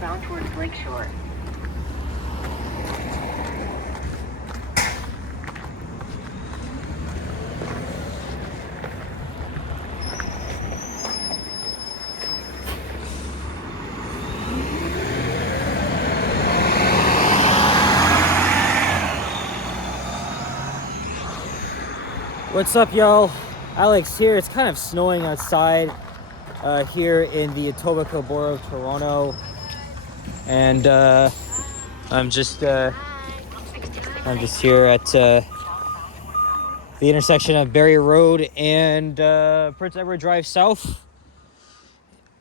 bound towards Lakeshore. What's up, y'all? Alex here. It's kind of snowing outside here in the Etobicoke borough of Toronto, and I'm just here at the intersection of Barrie Road and Prince Edward Drive South.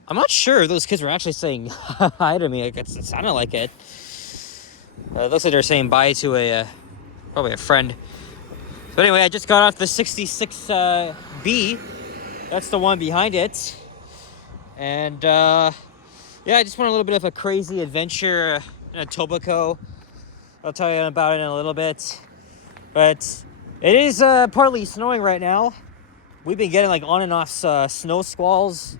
I'm not sure if those kids were actually saying hi to me. It sounded like it. It looks like they're saying bye to probably a friend. But anyway, I just got off the 66B. That's the one behind it. And yeah, I just went a little bit of a crazy adventure in Etobicoke. I'll tell you about it in a little bit. But it is partly snowing right now. We've been getting like on and off snow squalls.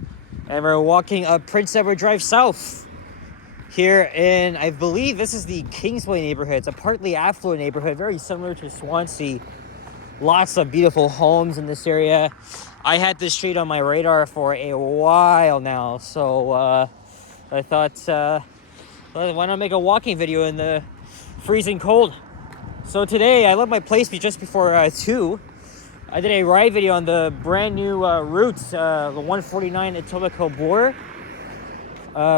And we're walking up Prince Edward Drive South here in, I believe this is the Kingsway neighborhood. It's a partly affluent neighborhood, very similar to Swansea. Lots of beautiful homes in this area. I had this street on my radar for a while now, so I thought, why not make a walking video in the freezing cold? So today, I left my place just before 2. I did a ride video on the brand new route, the 149 Etobicoke Bloor,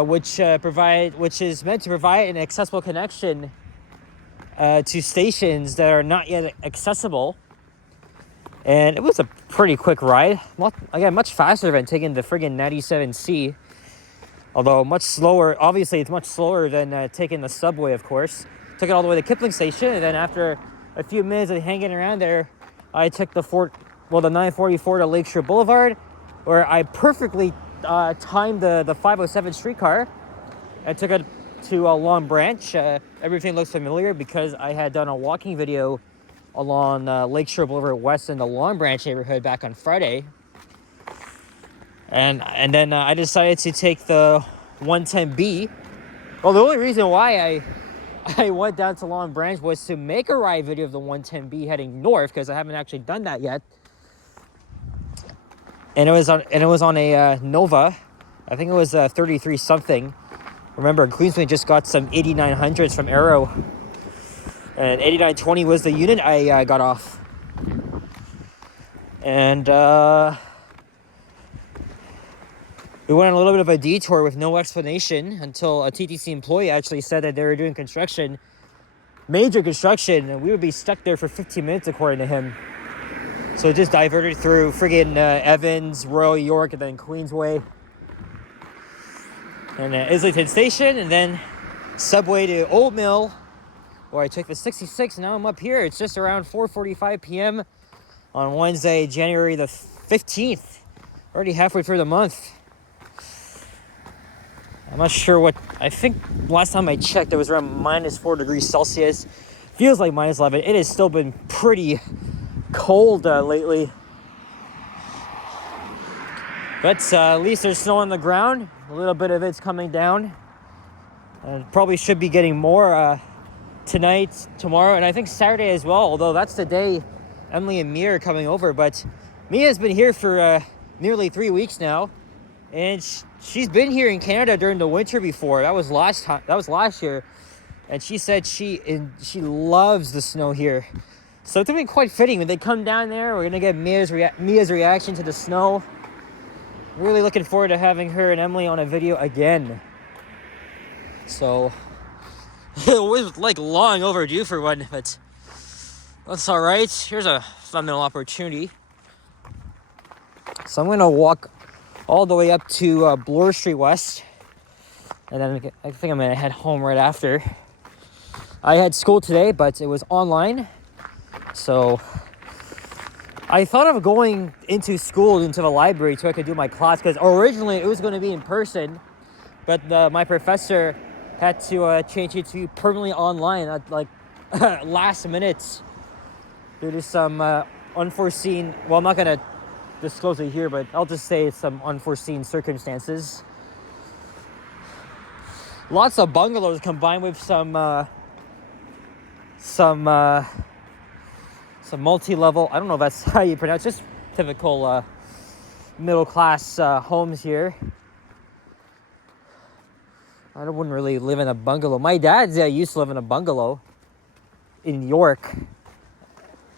which is meant to provide an accessible connection to stations that are not yet accessible. And it was a pretty quick ride. Again, much faster than taking the friggin' 97C. Although much slower. Obviously, it's much slower than taking the subway, of course. Took it all the way to Kipling Station. And then after a few minutes of hanging around there, I took the 944 to Lakeshore Boulevard, where I perfectly timed the 507 streetcar. I took it to Long Branch. Everything looks familiar because I had done a walking video along Lakeshore Boulevard West in the Long Branch neighborhood back on Friday. And then I decided to take the 110B. Well, the only reason why I went down to Long Branch was to make a ride video of the 110B heading north, because I haven't actually done that yet. And it was on a Nova. I think it was 33 something. Remember, Queensway just got some 8900s from Aero. And 8920 was the unit I got off. And we went on a little bit of a detour with no explanation until a TTC employee actually said that they were doing construction, major construction, and we would be stuck there for 15 minutes according to him. So it just diverted through friggin' Evans, Royal York, and then Queensway. And Islington Station, and then subway to Old Mill, where I took the 66. Now I'm up here. It's just around 4:45 p.m. on Wednesday, January the 15th. Already halfway through the month. I'm not sure what... I think last time I checked, it was around -4 degrees Celsius. Feels like -11. It has still been pretty cold lately. But at least there's snow on the ground. A little bit of it's coming down. And probably should be getting more tonight, tomorrow, and I think Saturday as well, although that's the day Emily and Mia are coming over. But Mia's been here for nearly 3 weeks now, and she's been here in Canada during the winter before. That was last year, and she said she loves the snow here. So it's gonna be quite fitting when they come down there. We're gonna get Mia's reaction to the snow. Really looking forward to having her and Emily on a video again. So it was like long overdue for one, but that's all right. Here's a fun little opportunity. So I'm gonna walk all the way up to Bloor Street West, and then I think I'm gonna head home right after. I had school today, but it was online, so I thought of going into school, into the library, so I could do my class, because originally it was going to be in person, but my professor had to change it to permanently online at like last minute due to some unforeseen, well, I'm not going to disclose it here, but I'll just say some unforeseen circumstances. lots of bungalows combined with some multi-level, I don't know if that's how you pronounce, just typical middle-class homes here. I wouldn't really live in a bungalow. My dad used to live in a bungalow in York,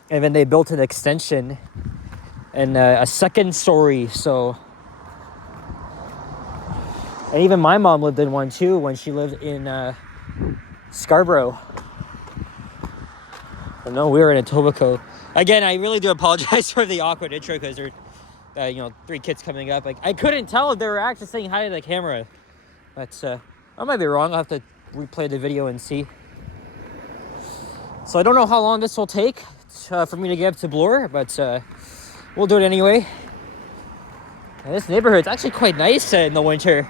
and then they built an extension and a second story. So, and even my mom lived in one too when she lived in Scarborough. No, we were in Etobicoke. Again, I really do apologize for the awkward intro because there are, 3 kids coming up. Like, I couldn't tell if they were actually saying hi to the camera. But I might be wrong. I'll have to replay the video and see. So I don't know how long this will take for me to get up to Bloor, but we'll do it anyway. And this neighborhood's actually quite nice in the winter.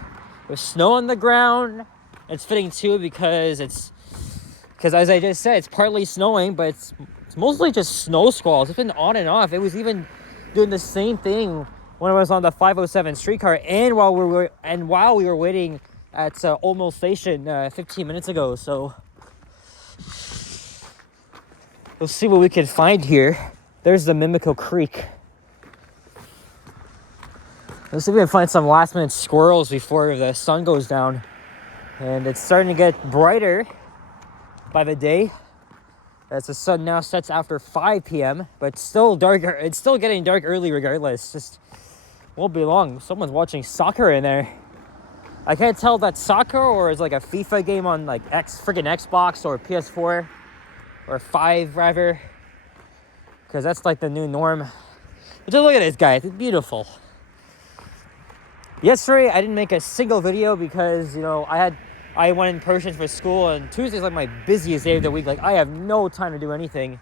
With snow on the ground. It's fitting too because as I just said, it's partly snowing, but it's mostly just snow squalls. It's been on and off. It was even doing the same thing when I was on the 507 streetcar and while we were waiting at Olmo Station 15 minutes ago. So we'll see what we can find here. There's the Mimico Creek. Let's see if we can find some last minute squirrels before the sun goes down. And it's starting to get brighter by the day as the sun now sets after 5 p.m. but it's still dark. It's still getting dark early regardless. Just won't be long. Someone's watching soccer in there. I can't tell if that's soccer or it's like a FIFA game on like freaking Xbox or PS4 or 5 rather, because that's like the new norm. But just look at this guy. It's beautiful. Yesterday I didn't make a single video because I went in person for school, and Tuesday's like my busiest day of the week. Like, I have no time to do anything.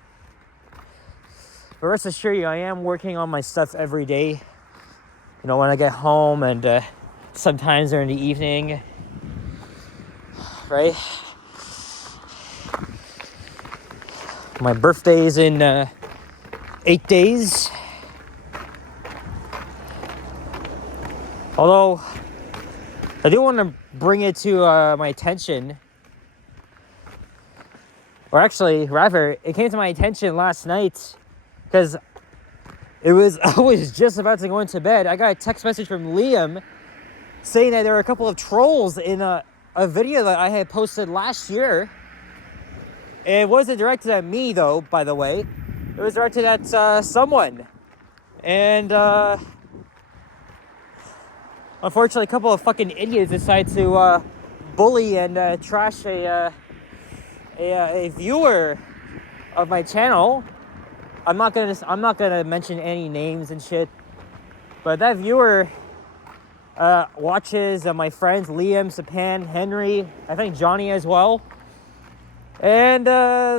But rest assured, I am working on my stuff every day. When I get home, and sometimes during the evening, right? My birthday's in 8 days. Although I do want to bring it to my attention, or actually, rather, it came to my attention last night because I was just about to go into bed. I got a text message from Liam saying that there were a couple of trolls in a video that I had posted last year. It wasn't directed at me, though, by the way. It was directed at someone. And unfortunately, a couple of fucking idiots decided to bully and trash a viewer of my channel. I'm not gonna mention any names and shit, but that viewer watches my friends Liam, Sapan, Henry, I think Johnny as well, and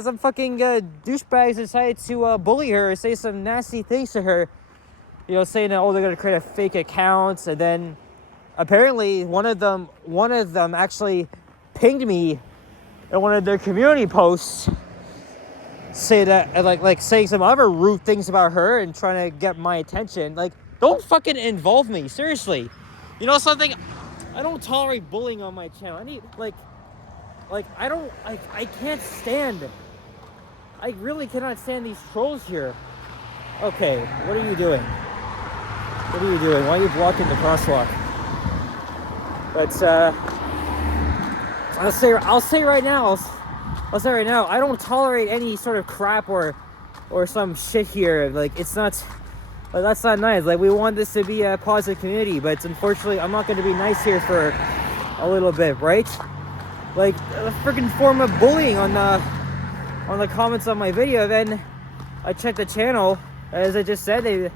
some fucking douchebags decided to bully her, say some nasty things to her, saying that they're gonna create a fake account, and then apparently one of them actually pinged me in one of their community posts, say that like saying some other rude things about her and trying to get my attention. Like, don't fucking involve me, seriously. Something, I don't tolerate bullying on my channel. I need I can't stand, I really cannot stand these trolls here. Okay, what are you doing? Why are you blocking the crosswalk? But I'll say right now, I don't tolerate any sort of crap or some shit here. Like, it's not, like, that's not nice. Like, we want this to be a positive community, but unfortunately, I'm not going to be nice here for a little bit, right? Like, a freaking form of bullying on the comments on my video. Then I checked the channel, as I just said, they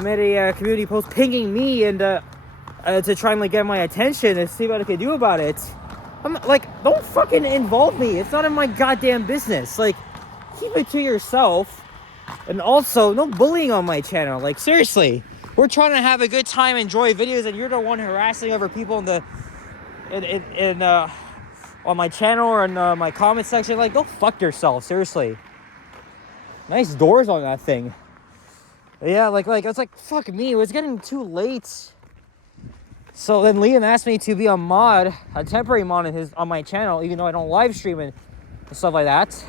made a community post pinging me and to try and get my attention and see what I could do about it. I'm like, don't fucking involve me. It's not in my goddamn business. Like, keep it to yourself. And also, no bullying on my channel. Like, seriously, we're trying to have a good time, enjoy videos, and you're the one harassing other people on my channel or in my comment section. Like, go fuck yourself. Seriously. Nice doors on that thing. Yeah, like I was like, fuck me. It was getting too late. So then Liam asked me to be a temporary mod on my channel, even though I don't live stream and stuff like that.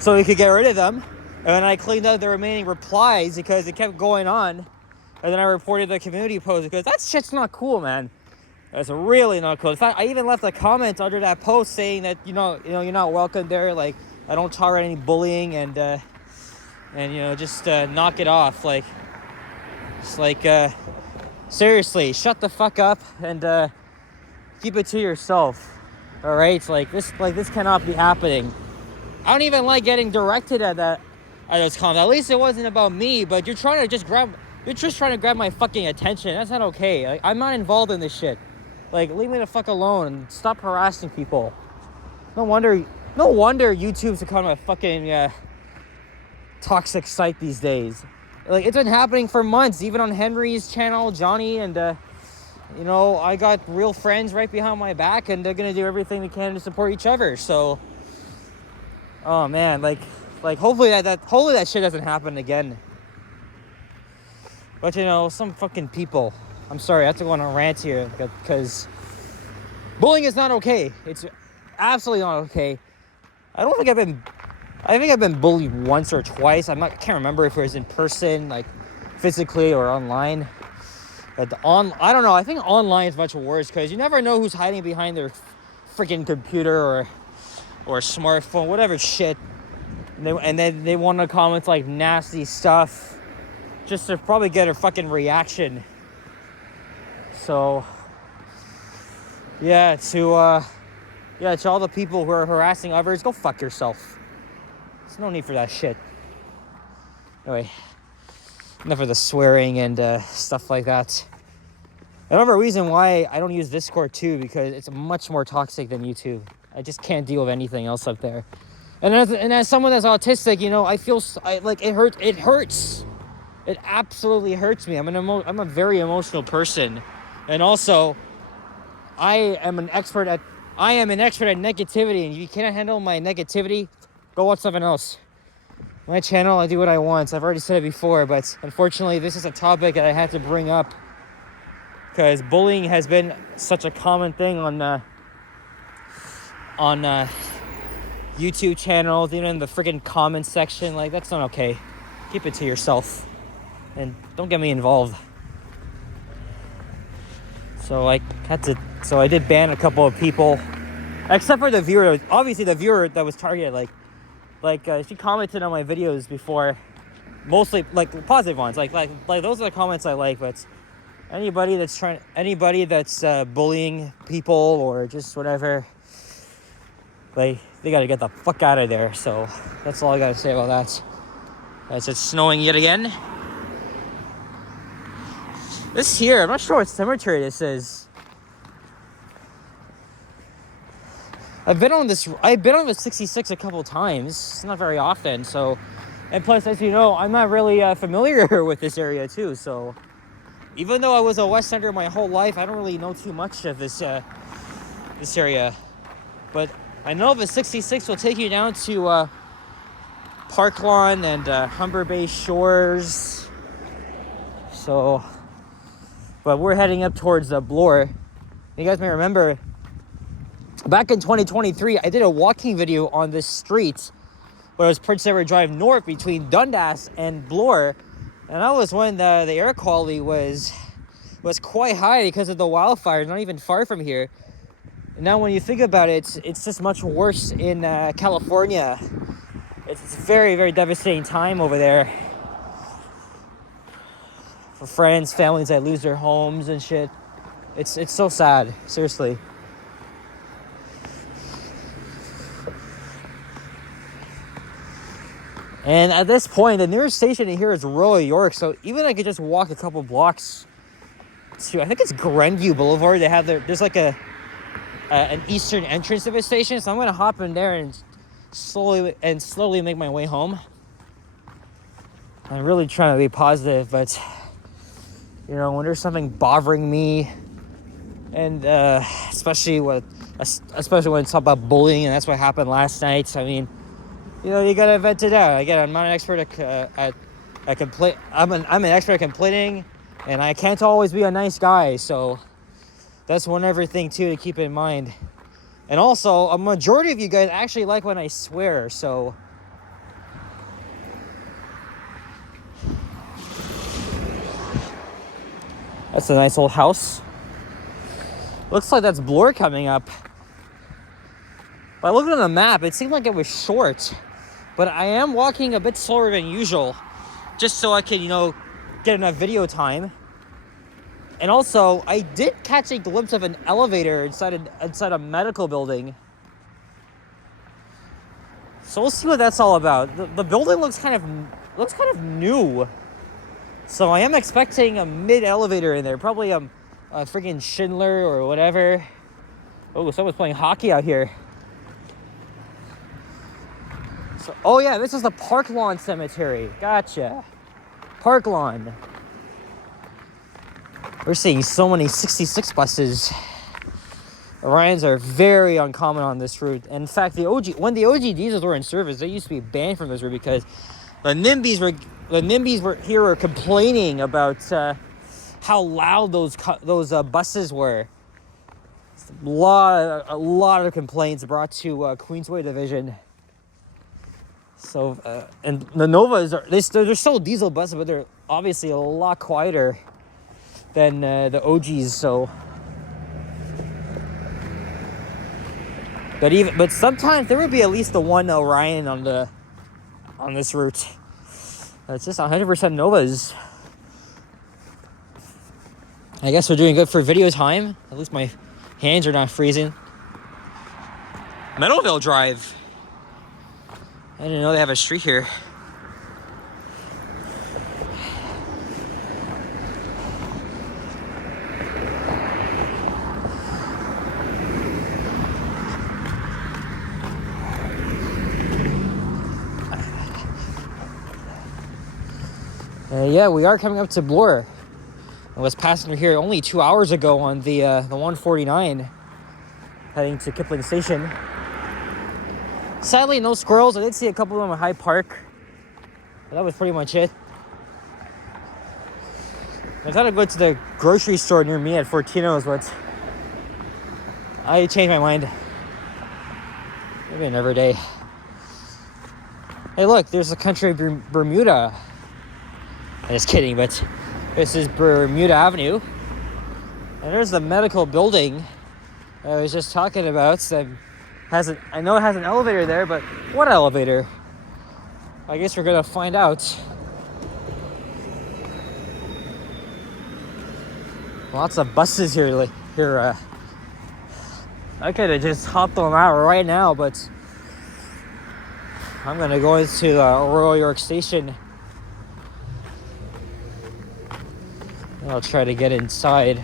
So he could get rid of them. And then I cleaned up the remaining replies because it kept going on. And then I reported the community post because that shit's not cool, man. That's really not cool. In fact, I even left a comment under that post saying that you're not welcome there. Like, I don't tolerate any bullying and just knock it off. Like, just like seriously, shut the fuck up and keep it to yourself. All right, like this cannot be happening. I don't even like getting directed at those comments. At least it wasn't about me, but you're trying to grab my fucking attention. That's not okay. Like, I'm not involved in this shit. Like, leave me the fuck alone and stop harassing people. No wonder YouTube's become a fucking toxic site these days. Like, it's been happening for months, even on Henry's channel, Johnny, and I got real friends right behind my back, and they're gonna do everything they can to support each other. So, oh man, like hopefully that shit doesn't happen again. But some fucking people. I'm sorry, I have to go on a rant here because bullying is not okay. It's absolutely not okay. I think I've been bullied once or twice. I can't remember if it was in person, like physically or online. But I don't know. I think online is much worse because you never know who's hiding behind their freaking computer or smartphone, whatever shit. And then they want to comment like nasty stuff just to probably get a fucking reaction. So to all the people who are harassing others, go fuck yourself. There's no need for that shit. Anyway, enough of the swearing and stuff like that. Another reason why I don't use Discord too, because it's much more toxic than YouTube. I just can't deal with anything else up there. And as someone that's autistic, I feel like it hurts. It hurts. It absolutely hurts me. I'm a very emotional person, and also, I am an expert at negativity. And if you can't handle my negativity, go watch something else. My channel, I do what I want. I've already said it before, but unfortunately, this is a topic that I had to bring up because bullying has been such a common thing on YouTube channels, even in the freaking comments section. Like, that's not okay. Keep it to yourself and don't get me involved. So I did ban a couple of people, except for the viewer. Obviously the viewer that was targeted, she commented on my videos before, mostly like positive ones, like those are the comments I like. But anybody that's bullying people or just whatever, like, they gotta get the fuck out of there. So that's all I gotta say about that. As it's snowing yet again. This here, I'm not sure what cemetery this is. I've been on the 66 a couple times. It's not very often. So, and plus, as you know, I'm not really familiar with this area too. So, even though I was a West Ender my whole life, I don't really know too much of this area. But I know the 66 will take you down to Park Lawn and Humber Bay Shores. So, but we're heading up towards Bloor. You guys may remember, back in 2023, I did a walking video on this street where it was Prince Edward Drive North between Dundas and Bloor. And that was when the air quality was quite high because of the wildfires, not even far from here. And now when you think about it, it's just much worse in California. It's a very, very devastating time over there. For friends, families that lose their homes and shit. It's so sad, seriously. And at this point, the nearest station in here is Royal York, so even I could just walk a couple blocks to, I think it's Grandview Boulevard. They have there's like an eastern entrance of a station, so I'm gonna hop in there and slowly make my way home. I'm really trying to be positive, but when there's something bothering me, and especially when it's about bullying, and that's what happened last night. I mean, you gotta vent it out. Again, I'm not an expert at I'm an expert at complaining And I can't always be a nice guy, so that's one other thing too to keep in mind. And also, a majority of you guys actually like when I swear, so that's a nice old house. Looks like that's Bloor coming up. By looking at the map, it seemed like it was short, but I am walking a bit slower than usual, just so I can, get enough video time. And also, I did catch a glimpse of an elevator inside a medical building. So we'll see what that's all about. The building looks kind of new. So I am expecting a mid-elevator in there, probably a freaking Schindler or whatever. Oh, someone's playing hockey out here. So, oh yeah, this is the Park Lawn Cemetery. Gotcha. Park Lawn. We're seeing so many 66 buses. Orions are very uncommon on this route. In fact, when the OG diesels were in service, they used to be banned from this route because the NIMBYs were complaining about how loud those buses were. A lot of complaints brought to Queensway Division. So and the Novas they're still diesel buses, but they're obviously a lot quieter than the OGs. So, but sometimes there would be at least the one Orion on this route. It's just 100% Novas. I guess we're doing good for video time. At least my hands are not freezing. Meadowville Drive. I didn't know they have a street here. Yeah, we are coming up to Bloor. I was passing through here only 2 hours ago on the 149, heading to Kipling Station. Sadly, no squirrels. I did see a couple of them at Hyde Park, but that was pretty much it. I thought I'd go to the grocery store near me at Fortino's, but I changed my mind. Maybe another day. Hey, look, there's a country Bermuda. I'm just kidding, but this is Bermuda Avenue. And there's the medical building I was just talking about. I know it has an elevator there, but what elevator? I guess we're gonna find out. Lots of buses here. I could have just hopped on out right now, but I'm gonna go into Royal York Station. I'll try to get inside.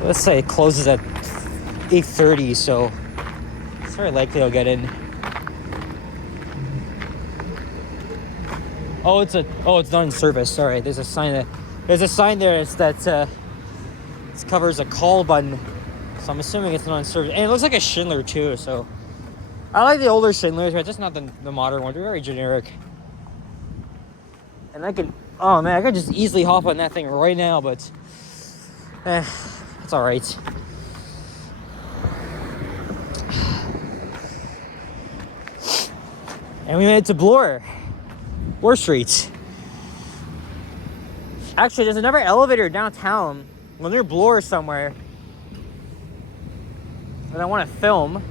Let's say it closes at 8:30, so it's very likely I'll get in. Oh, it's not in service. Sorry, there's a sign there. It covers a call button, so I'm assuming it's not in service. And it looks like a Schindler too. So I like the older Schindlers, but just not the modern ones. They're very generic. And I could just easily hop on that thing right now, but it's all right. And we made it to Bloor Street. Actually, there's another elevator downtown. Well, near Bloor somewhere. And I want to film.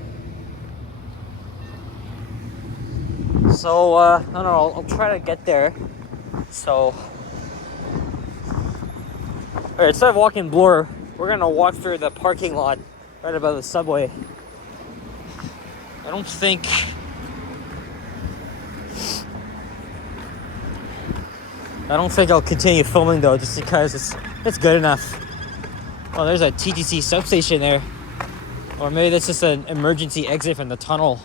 So, I don't know, I'll try to get there. So, alright, instead of walking Bloor, we're gonna walk through the parking lot right above the subway. I don't think I'll continue filming though, just because it's good enough. Oh, there's a TTC substation there. Or maybe that's just an emergency exit from the tunnel.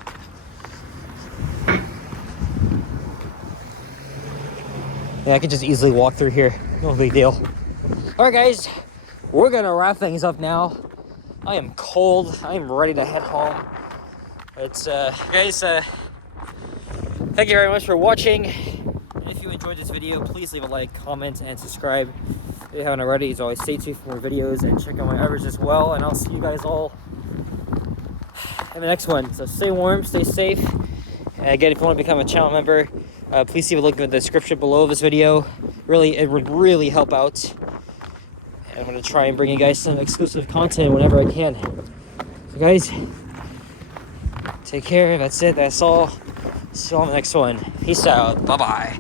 Yeah, I could just easily walk through here. No big deal. Alright guys, we're gonna wrap things up now. I am cold. I am ready to head home. It's guys, Thank you very much for watching. And if you enjoyed this video, please leave a like, comment, and subscribe. If you haven't already, as always, stay tuned for more videos and check out my others as well. And I'll see you guys all in the next one. So stay warm, stay safe. And again, if you want to become a channel member, please see a link in the description below this video. It would really help out. And I'm going to try and bring you guys some exclusive content whenever I can. So guys, take care. That's it. That's all. See you on the next one. Peace out. Bye-bye.